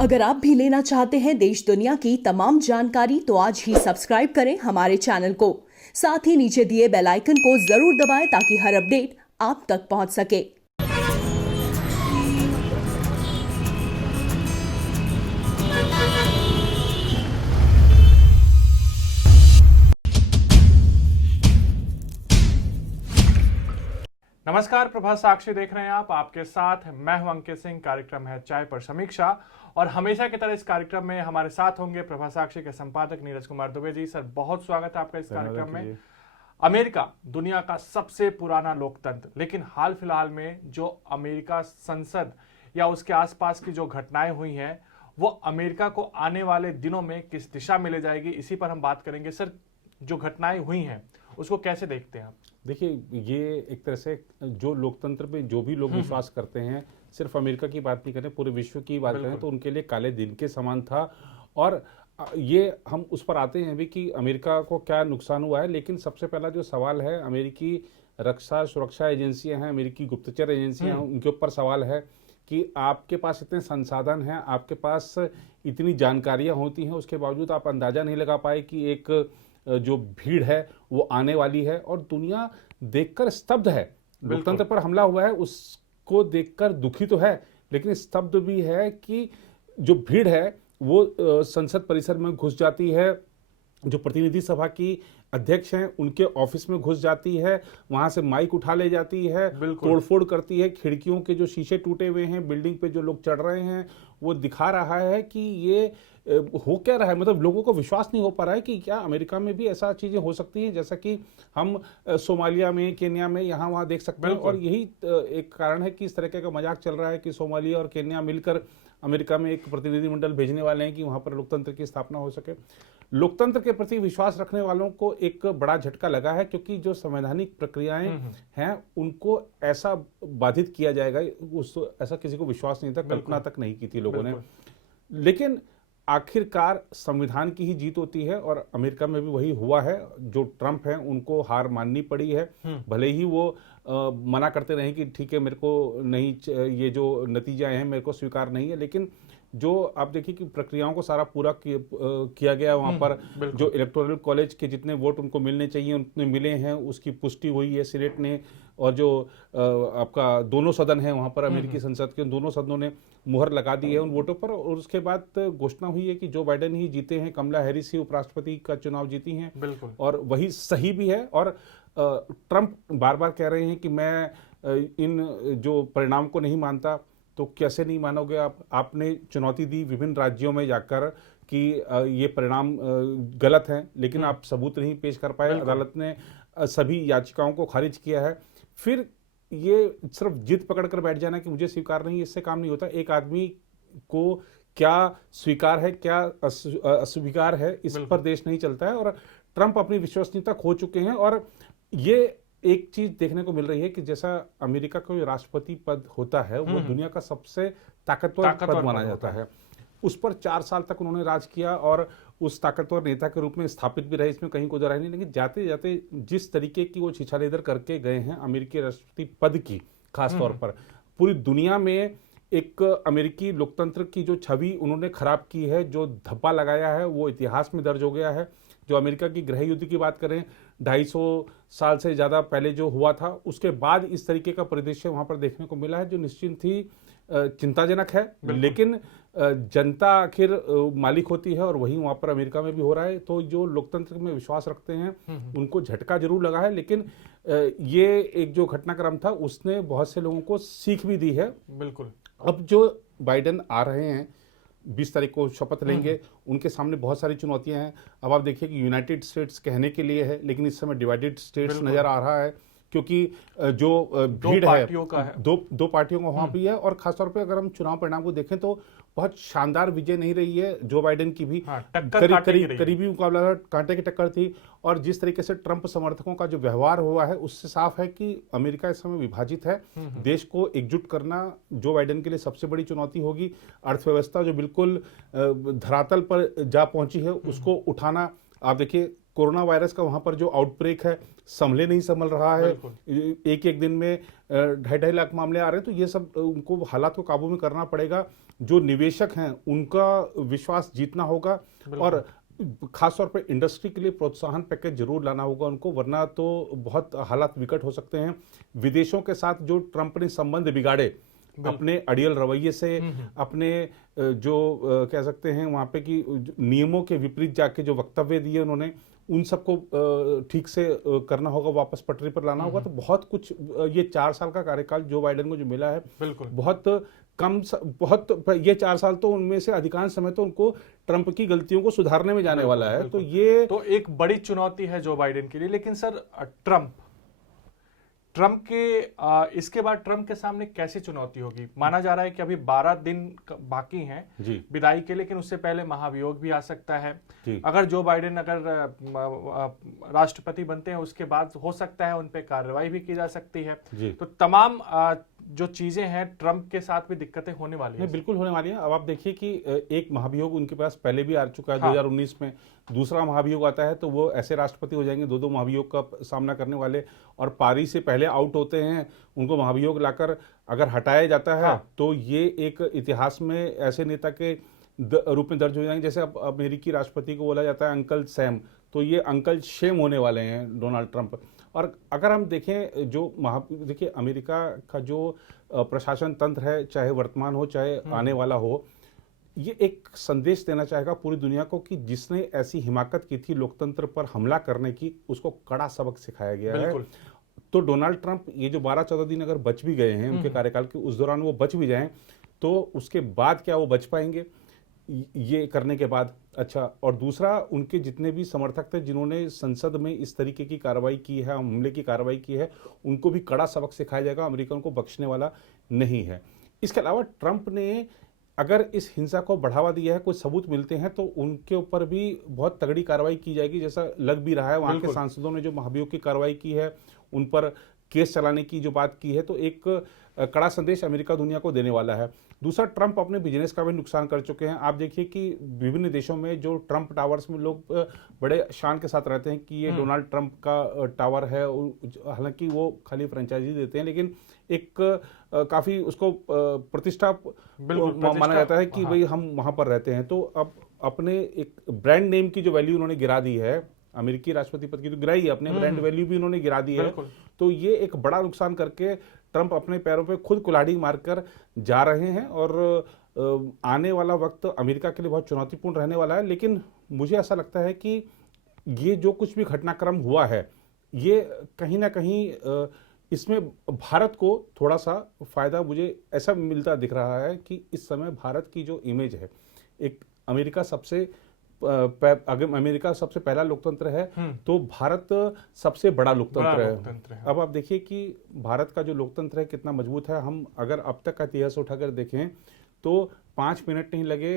अगर आप भी लेना चाहते हैं देश दुनिया की तमाम जानकारी तो आज ही सब्सक्राइब करें हमारे चैनल को। साथ ही नीचे दिए बेल आइकन को जरूर दबाएं ताकि हर अपडेट आप तक पहुंच सके। नमस्कार, प्रभात साक्षी देख रहे हैं आप। आपके साथ मैं हूं अंकित सिंह। कार्यक्रम है चाय पर समीक्षा और हमेशा की तरह इस कार्यक्रम में हमारे साथ होंगे प्रभात साक्षी के संपादक नीरज कुमार दुबे जी। सर, बहुत स्वागत है आपका इस कार्यक्रम में। अमेरिका दुनिया का सबसे पुराना लोकतंत्र, लेकिन हाल फिलहाल में जो अमेरिका संसद या उसके आसपास की जो घटनाएं हुई हैं वो अमेरिका को आने वाले दिनों में किस दिशा में ले जाएगी, इसी पर हम बात करेंगे। सर, जो घटनाएं हुई हैं उसको कैसे देखते हैं आप? देखिए, ये एक तरह से जो लोकतंत्र पे जो भी लोग विश्वास करते हैं, सिर्फ अमेरिका की बात नहीं करें, पूरे विश्व की बात करें तो उनके लिए काले दिन के समान था। और ये हम उस पर आते हैं भी कि अमेरिका को क्या नुकसान हुआ है। लेकिन सबसे पहला जो सवाल है, अमेरिकी रक्षा सुरक्षा एजेंसियां हैं, अमेरिकी गुप्तचर एजेंसियां हैं, उनके ऊपर सवाल है कि आपके पास इतने संसाधन हैं, आपके पास इतनी जानकारियां होती हैं, उसके बावजूद आप अंदाजा नहीं लगा पाए कि एक जो भीड़ है वो आने वाली है। और दुनिया देखकर स्तब्ध है। लोकतंत्र पर हमला हुआ है, उसको देखकर दुखी तो है, लेकिन स्तब्ध भी है कि जो भीड़ है वो संसद परिसर में घुस जाती है, जो प्रतिनिधि सभा की अध्यक्ष हैं उनके ऑफिस में घुस जाती है, वहां से माइक उठा ले जाती है, तोड़फोड़ करती है, खिड़कियों के जो शीशे टूटे हुए हैं, बिल्डिंग पे जो लोग चढ़ रहे हैं, वो दिखा रहा है कि ये हो क्या रहा है। मतलब लोगों को विश्वास नहीं हो पा रहा है कि क्या अमेरिका में भी ऐसा चीजें हो सकती हैं, जैसा कि हम सोमालिया में, केन्या में, यहाँ वहाँ देख सकते हैं। और यही एक कारण है कि इस तरह का मजाक चल रहा है कि सोमालिया और केन्या मिलकर अमेरिका में एक प्रतिनिधिमंडल भेजने वाले हैं कि वहां पर लोकतंत्र की स्थापना हो सके। लोकतंत्र के प्रति विश्वास रखने वालों को एक बड़ा झटका लगा है, क्योंकि जो संवैधानिक प्रक्रियाएं हैं उनको ऐसा बाधित किया जाएगा, ऐसा किसी को विश्वास नहीं था, कल्पना तक नहीं की थी लोगों ने। लेकिन आखिरकार संविधान की ही जीत होती है और अमेरिका में भी वही हुआ है। जो ट्रंप हैं उनको हार माननी पड़ी है, भले ही वो मना करते रहे कि ठीक है मेरे को नहीं, ये जो नतीजे आए हैं मेरे को स्वीकार नहीं है। लेकिन जो आप देखिए कि प्रक्रियाओं को सारा पूरा किया गया वहां पर। जो इलेक्टोरल कॉलेज के जितने वोट उनको मिलने चाहिए उतने मिले हैं, उसकी पुष्टि हुई है सीनेट ने। और जो आपका दोनों सदन है वहां पर अमेरिकी संसद के, दोनों सदनों ने मुहर लगा दी है उन वोटों पर। और उसके बाद घोषणा हुई है कि जो बाइडेन ही जीते हैं, कमला हैरिस ही उपराष्ट्रपति का चुनाव जीती हैं, और वही सही भी है। और ट्रंप बार बार कह रहे हैं कि मैं इन जो परिणाम को नहीं मानता। तो कैसे नहीं मानोगे आप? आपने चुनौती दी विभिन्न राज्यों में जाकर कि ये परिणाम गलत हैं, लेकिन आप सबूत नहीं पेश कर पाए। अदालत ने सभी याचिकाओं को खारिज किया है। फिर ये सिर्फ जिद पकड़कर बैठ जाना कि मुझे स्वीकार नहीं, इससे काम नहीं होता। एक आदमी को क्या स्वीकार है, क्या अस्वीकार है, इस पर देश नहीं चलता है। और ट्रंप अपनी विश्वसनीयता खो चुके हैं। और ये एक चीज देखने को मिल रही है कि जैसा अमेरिका का जो राष्ट्रपति पद होता है वो दुनिया का सबसे ताकतवर पद माना जाता है। उस पर 4 साल तक उन्होंने राज किया और उस ताकतवर नेता के रूप में स्थापित भी रहे, इसमें कहीं कोई दो राय नहीं। लेकिन जाते जाते जिस तरीके की वो छीछालेदर करके गए हैं अमेरिकी राष्ट्रपति पद की, खासतौर पर पूरी दुनिया में एक अमेरिकी लोकतंत्र की जो छवि उन्होंने खराब की है, जो धब्बा लगाया है, वो इतिहास में दर्ज हो गया है। जो अमेरिका की गृह युद्ध की बात करें, 250 साल से ज़्यादा पहले जो हुआ था, उसके बाद इस तरीके का परिदृश्य वहाँ पर देखने को मिला है, जो निश्चित ही चिंताजनक है। लेकिन जनता आखिर मालिक होती है और वही वहाँ पर अमेरिका में भी हो रहा है। तो जो लोकतंत्र में विश्वास रखते हैं उनको झटका जरूर लगा है, लेकिन ये एक जो घटनाक्रम था उसने बहुत से लोगों को सीख भी दी है। बिल्कुल। अब जो बाइडेन आ रहे हैं, 20 तारीख को शपथ लेंगे, उनके सामने बहुत सारी चुनौतियां हैं। अब आप देखिए कि यूनाइटेड स्टेट्स कहने के लिए है, लेकिन इस समय डिवाइडेड स्टेट्स नजर आ रहा है, क्योंकि जो भीड़ है दो पार्टियों का वहां भी है। और खासतौर पे अगर हम चुनाव परिणाम को देखें तो बहुत शानदार विजय नहीं रही है जो बाइडेन की भी। करीबी मुकाबला था, कांटे की टक्कर थी। और जिस तरीके से ट्रंप समर्थकों का जो व्यवहार हुआ है उससे साफ है कि अमेरिका इस समय विभाजित है। देश को एकजुट करना जो बाइडेन के लिए सबसे बड़ी चुनौती होगी। अर्थव्यवस्था जो बिल्कुल धरातल पर जा पहुंची है उसको उठाना। आप देखिए कोरोना वायरस का वहां पर जो आउटब्रेक है संभले नहीं संभल रहा है, एक एक दिन में 2.5 लाख मामले आ रहे हैं, तो ये सब उनको हालात को काबू में करना पड़ेगा। जो निवेशक हैं उनका विश्वास जीतना होगा और खासतौर पर इंडस्ट्री के लिए प्रोत्साहन पैकेज जरूर लाना होगा उनको, वरना तो बहुत हालात विकट हो सकते हैं। विदेशों के साथ जो ट्रंप ने संबंध बिगाड़े अपने अड़ियल रवैये से, अपने जो कह सकते हैं वहां पे कि नियमों के विपरीत जाके जो वक्तव्य दिए उन्होंने, उन सबको ठीक से करना होगा, वापस पटरी पर लाना होगा। तो बहुत कुछ ये 4 साल का कार्यकाल जो बाइडेन को जो मिला है बहुत कम, बहुत ये 4 साल तो उनमें से अधिकांश समय तो उनको ट्रंप की गलतियों को सुधारने में जाने वाला है। तो ये तो एक बड़ी चुनौती है जो बाइडेन के लिए। लेकिन सर ट्रंप के इसके बाद ट्रंप के सामने कैसी चुनौती होगी? माना जा रहा है कि अभी 12 दिन बाकी हैं विदाई के, लेकिन उससे पहले महाभियोग भी आ सकता है। अगर जो बाइडेन अगर राष्ट्रपति बनते हैं उसके बाद हो सकता है उन पे कार्रवाई भी की जा सकती है। तो तमाम जो चीजें हैं ट्रंप के साथ भी दिक्कतें होने वाली हैं। बिल्कुल होने वाली हैं। अब आप देखिए कि एक महाभियोग उनके पास पहले भी आ चुका है 2019 में, दूसरा महाभियोग आता है तो वो ऐसे राष्ट्रपति हो जाएंगे 2-2 महाभियोग का सामना करने वाले, और पारी से पहले आउट होते हैं उनको महाभियोग लाकर अगर हटाया जाता है तो ये एक इतिहास में ऐसे नेता के रूप में दर्ज हो जाएंगे। जैसे अब अमेरिकी राष्ट्रपति को बोला जाता है अंकल सैम, तो ये अंकल शेम होने वाले हैं डोनाल्ड ट्रंप। और अगर हम देखें जो देखिए अमेरिका का जो प्रशासन तंत्र है, चाहे वर्तमान हो चाहे आने वाला हो, ये एक संदेश देना चाहेगा पूरी दुनिया को कि जिसने ऐसी हिमाकत की थी लोकतंत्र पर हमला करने की, उसको कड़ा सबक सिखाया गया है। तो डोनाल्ड ट्रंप ये जो 12-14 दिन अगर बच भी गए हैं उनके कार्यकाल के, उस दौरान वो बच भी जाएं तो उसके बाद क्या वो बच पाएंगे ये करने के बाद? अच्छा, और दूसरा उनके जितने भी समर्थक थे जिन्होंने संसद में इस तरीके की कार्रवाई की है, हमले की कार्रवाई की है, उनको भी कड़ा सबक सिखाया जाएगा। अमेरिका उनको बख्शने वाला नहीं है। इसके अलावा ट्रंप ने अगर इस हिंसा को बढ़ावा दिया है, कोई सबूत मिलते हैं तो उनके ऊपर भी बहुत तगड़ी कार्रवाई की जाएगी, जैसा लग भी रहा है। वहां के सांसदों ने जो महाभियोग की कार्रवाई की है, उन पर केस चलाने की जो बात की है, तो एक कड़ा संदेश अमेरिका दुनिया को देने वाला है। दूसरा, ट्रंप अपने बिजनेस का भी नुकसान कर चुके हैं। आप देखिए कि विभिन्न देशों में जो ट्रंप टावर्स में लोग बड़े शान के साथ रहते हैं कि ये डोनाल्ड ट्रंप का टावर है, हालांकि वो खाली फ्रेंचाइजी देते हैं, लेकिन एक काफी उसको प्रतिष्ठा माना जाता है कि भाई हम वहां पर रहते हैं। तो अब अपने एक ब्रांड नेम की जो वैल्यू उन्होंने गिरा दी है, अमेरिकी राष्ट्रपति पद की तो गिराई है, अपने ब्रांड वैल्यू भी उन्होंने गिरा दी है। तो ये एक बड़ा नुकसान करके ट्रंप अपने पैरों पे खुद कुल्हाड़ी मारकर जा रहे हैं और आने वाला वक्त अमेरिका के लिए बहुत चुनौतीपूर्ण रहने वाला है। लेकिन मुझे ऐसा लगता है कि ये जो कुछ भी घटनाक्रम हुआ है, ये कहीं ना कहीं इसमें भारत को थोड़ा सा फायदा मुझे ऐसा मिलता दिख रहा है कि इस समय भारत की जो इमेज है, एक अमेरिका सबसे अगर अमेरिका सबसे पहला लोकतंत्र है तो भारत सबसे बड़ा लोकतंत्र है। अब आप देखिए कि भारत का जो लोकतंत्र है कितना मजबूत है। हम अगर अब तक का इतिहास उठाकर देखें तो 5 मिनट नहीं लगे,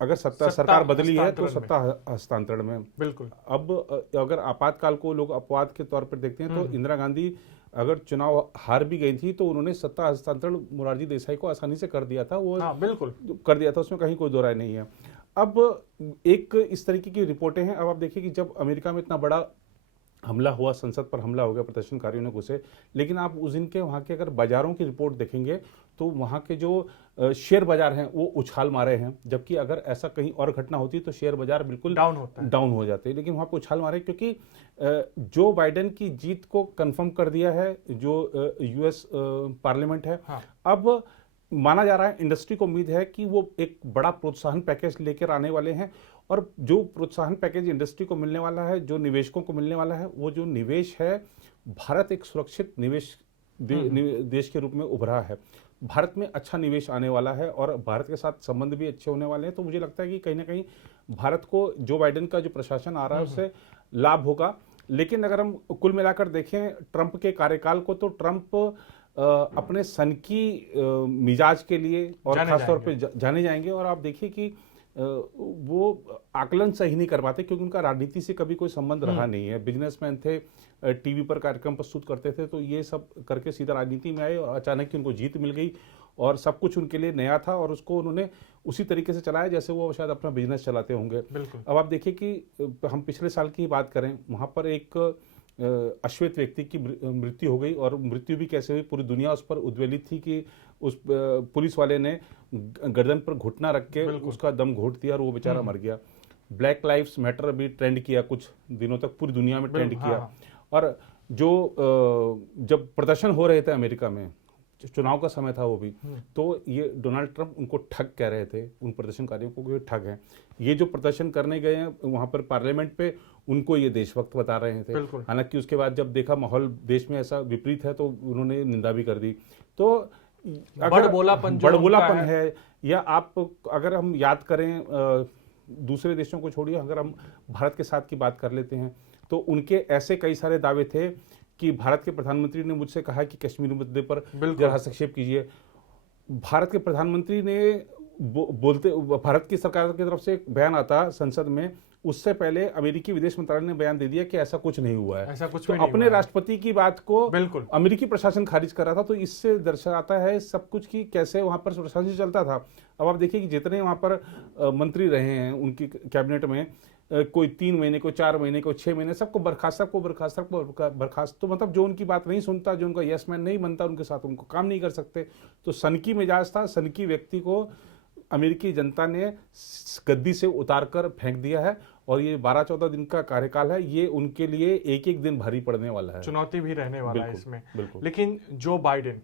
अगर सरकार बदली है तो सत्ता हस्तांतरण में। बिल्कुल। अब अगर आपातकाल को लोग अपवाद के तौर पर देखते हैं तो इंदिरा गांधी अगर चुनाव हार भी गई थी तो उन्होंने सत्ता हस्तांतरण मोरारजी देसाई को आसानी से कर दिया था। वो बिल्कुल कर दिया था, उसमें कहीं कोई दो राय नहीं है। अब एक इस तरीके की रिपोर्टें हैं। अब आप देखिए कि जब अमेरिका में इतना बड़ा हमला हुआ, संसद पर हमला हो गया, प्रदर्शनकारियों ने घुसे, लेकिन आप उस दिन के वहाँ के अगर बाजारों की रिपोर्ट देखेंगे तो वहाँ के जो शेयर बाजार हैं वो उछाल मारे हैं। जबकि अगर ऐसा कहीं और घटना होती तो शेयर बाजार बिल्कुल डाउन हो जाते, लेकिन वहाँ पे उछाल मारे क्योंकि जो बाइडेन की जीत को कंफर्म कर दिया है जो यूएस पार्लियामेंट है। अब माना जा रहा है, इंडस्ट्री को उम्मीद है कि वो एक बड़ा प्रोत्साहन पैकेज लेकर आने वाले हैं, और जो प्रोत्साहन पैकेज इंडस्ट्री को मिलने वाला है, जो निवेशकों को मिलने वाला है, वो जो निवेश है, भारत एक सुरक्षित निवेश देश के रूप में उभरा है। भारत में अच्छा निवेश आने वाला है और भारत के साथ संबंध भी अच्छे होने वाले हैं। तो मुझे लगता है कि कहीं ना कहीं भारत को जो बाइडेन का जो प्रशासन आ रहा है उससे लाभ होगा। लेकिन अगर हम कुल मिलाकर देखें ट्रंप के कार्यकाल को, तो ट्रंप अपने सनकी मिजाज के लिए और खासतौर पे जाने जाएंगे। और आप देखिए कि वो आकलन सही नहीं कर पाते क्योंकि उनका राजनीति से कभी कोई संबंध रहा नहीं है। बिजनेसमैन थे, टीवी पर कार्यक्रम प्रस्तुत करते थे, तो ये सब करके सीधा राजनीति में आए और अचानक ही उनको जीत मिल गई और सब कुछ उनके लिए नया था और उसको उन्होंने उसी तरीके से चलाया जैसे वो शायद अपना बिजनेस चलाते होंगे। बिल्कुल। अब आप देखिए कि हम पिछले साल की बात करें, वहाँ पर एक अश्वेत व्यक्ति की मृत्यु हो गई, और मृत्यु भी कैसे हुई, पूरी दुनिया उस पर उद्वेलित थी कि उस पुलिस वाले ने गर्दन पर घुटना रख के उसका दम घोट दिया और वो बेचारा मर गया। ब्लैक लाइव्स मैटर अभी ट्रेंड किया, कुछ दिनों तक पूरी दुनिया में ट्रेंड किया। हाँ। और जो जब प्रदर्शन हो रहे थे अमेरिका में, चुनाव का समय था वो भी, तो ये डोनाल्ड ट्रंप उनको ठग कह रहे थे, उन प्रदर्शनकारियों को कि ठग हैं। ये जो प्रदर्शन करने गए हैं वहाँ पर पार्लियामेंट पे, उनको ये देशभक्त बता रहे थे। हालांकि उसके बाद जब देखा माहौल देश में ऐसा विपरीत है तो उन्होंने निंदा भी कर दी। तो बड़बोलापन है, या आप अगर हम याद करें दूसरे देशों को छोड़िए, अगर हम भारत के साथ की बात कर लेते हैं तो उनके ऐसे कई सारे दावे थे कि भारत के प्रधानमंत्री ने मुझसे कहा कि कश्मीर मुद्दे पर जरा हस्तक्षेप कीजिए। भारत के प्रधानमंत्री ने बोलते, भारत की सरकार की तरफ से एक बयान आता संसद में, उससे पहले अमेरिकी विदेश मंत्रालय ने बयान दे दिया कि ऐसा कुछ नहीं हुआ है। ऐसा कुछ तो नहीं अपने राष्ट्रपति की बात को बिल्कुल अमेरिकी प्रशासन खारिज कर रहा था। तो इससे दर्शाता है सब कुछ कि कैसे वहां पर प्रशासन चलता था। अब आप देखिए कि जितने वहां पर मंत्री रहे हैं उनकी कैबिनेट में, कोई 3 महीने, कोई 4 महीने, कोई 6 महीने, सबको बर्खास्त। तो मतलब जो उनकी बात नहीं सुनता, जो उनका यस मैन नहीं बनता, उनके साथ उनको काम नहीं कर सकते। तो सनकी मिजाज था, सनकी व्यक्ति को अमेरिकी जनता ने गद्दी से उतार कर फेंक दिया है, और ये 12-14 दिन का कार्यकाल है, ये उनके लिए एक एक दिन भारी पड़ने वाला है, चुनौती भी रहने वाला है इसमें। बिल्कुल। लेकिन जो बाइडेन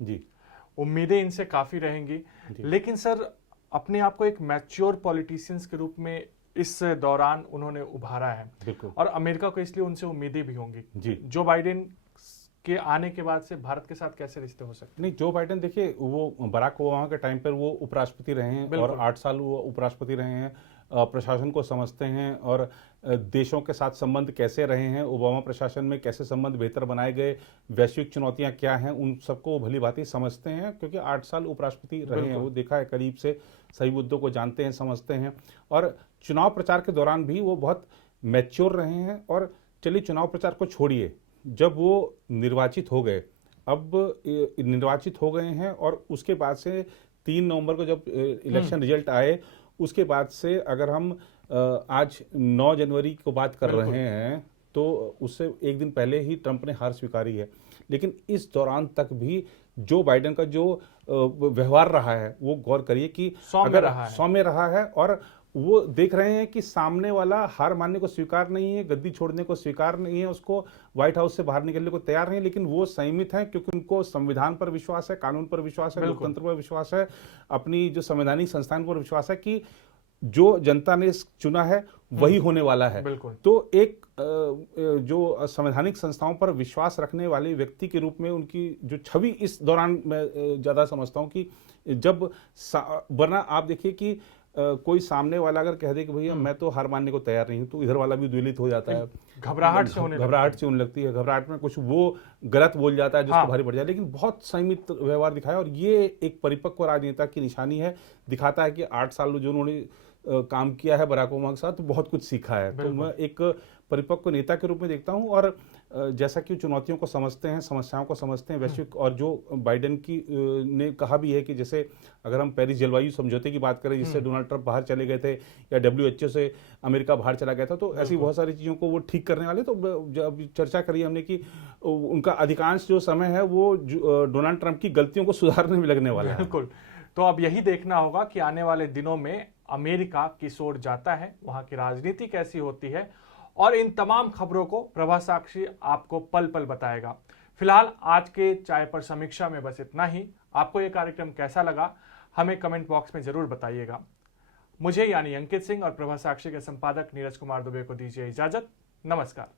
जी, उम्मीदें इनसे काफी रहेंगी, लेकिन सर अपने आप को एक मैच्योर पॉलिटिशियंस के रूप में इस दौरान उन्होंने उभारा है, बिल्कुल, और अमेरिका को इसलिए उनसे उम्मीदें भी होंगी। जी, जो बाइडेन के आने के बाद से भारत के साथ कैसे रिश्ते हो सकते? नहीं, जो बाइडेन देखिए, वो बराक ओबामा के टाइम पर वो उपराष्ट्रपति रहे हैं और 8 साल वो उपराष्ट्रपति रहे हैं, प्रशासन को समझते हैं और देशों के साथ संबंध कैसे रहे हैं, ओबामा प्रशासन में कैसे संबंध बेहतर बनाए गए, वैश्विक चुनौतियां क्या हैं, उन सबको वो भली भांति समझते हैं, क्योंकि 8 साल उपराष्ट्रपति रहे हैं, वो देखा है करीब से, सही मुद्दों को जानते हैं, समझते हैं। और चुनाव प्रचार के दौरान भी वो बहुत मैच्योर रहे हैं। और चलिए चुनाव प्रचार को छोड़िए, जब वो निर्वाचित हो गए, अब निर्वाचित हो गए हैं और उसके बाद से 3 नवंबर को जब इलेक्शन रिजल्ट आए, उसके बाद से अगर हम आज 9 जनवरी को बात कर रहे हैं, तो उससे एक दिन पहले ही ट्रंप ने हार स्वीकारी है। लेकिन इस दौरान तक भी जो बाइडेन का जो व्यवहार रहा है, वो गौर करिए कि अगर सौम्य रहा है, और वो देख रहे हैं कि सामने वाला हार मानने को स्वीकार नहीं है, गद्दी छोड़ने को स्वीकार नहीं है, उसको व्हाइट हाउस से बाहर निकलने को तैयार नहीं है, लेकिन वो संयमित हैं क्योंकि उनको संविधान पर विश्वास है, कानून पर विश्वास है, लोकतंत्र पर विश्वास है, अपनी जो संवैधानिक संस्थान पर विश्वास है कि जो जनता ने चुना है वही होने वाला है। तो एक जो संवैधानिक संस्थाओं पर विश्वास रखने वाले व्यक्ति के रूप में उनकी जो छवि इस दौरान मैं ज्यादा समझता हूं कि जब वरना आप देखिए कि कोई सामने वाला अगर कह दे कि भैया मैं तो हार मानने को तैयार नहीं हूं, तो इधर वाला भी द्वेलित हो जाता है, घबराहट से होने लगती है, घबराहट में कुछ वो गलत बोल जाता है जिसको भारी पड़ जाए। लेकिन बहुत संयमित व्यवहार दिखाया, और ये एक परिपक्व राजनेता की निशानी है, दिखाता है कि 8 साल जो उन्होंने काम किया है बराक ओबामा के साथ, तो बहुत कुछ सीखा है। तो मैं एक परिपक्व नेता के रूप में देखता हूं, और जैसा कि चुनौतियों को समझते हैं, समस्याओं को समझते हैं वैश्विक, और जो बाइडेन की ने कहा भी है कि जैसे अगर हम पेरिस जलवायु समझौते की बात करें, जिससे डोनाल्ड ट्रंप बाहर चले गए थे, या WHO से अमेरिका बाहर चला गया था, तो ऐसी बहुत सारी चीज़ों को वो ठीक करने वाले। तो जब चर्चा करी हमने कि उनका अधिकांश जो समय है वो डोनाल्ड ट्रंप की गलतियों को सुधारने में लगने वाला है। बिल्कुल। तो अब यही देखना होगा कि आने वाले दिनों में अमेरिका किस ओर जाता है, वहां की राजनीति कैसी होती है, और इन तमाम खबरों को प्रभा साक्षी आपको पल पल बताएगा। फिलहाल आज के चाय पर समीक्षा में बस इतना ही। आपको यह कार्यक्रम कैसा लगा हमें कमेंट बॉक्स में जरूर बताइएगा। मुझे यानी अंकित सिंह और प्रभा साक्षी के संपादक नीरज कुमार दुबे को दीजिए इजाजत। नमस्कार।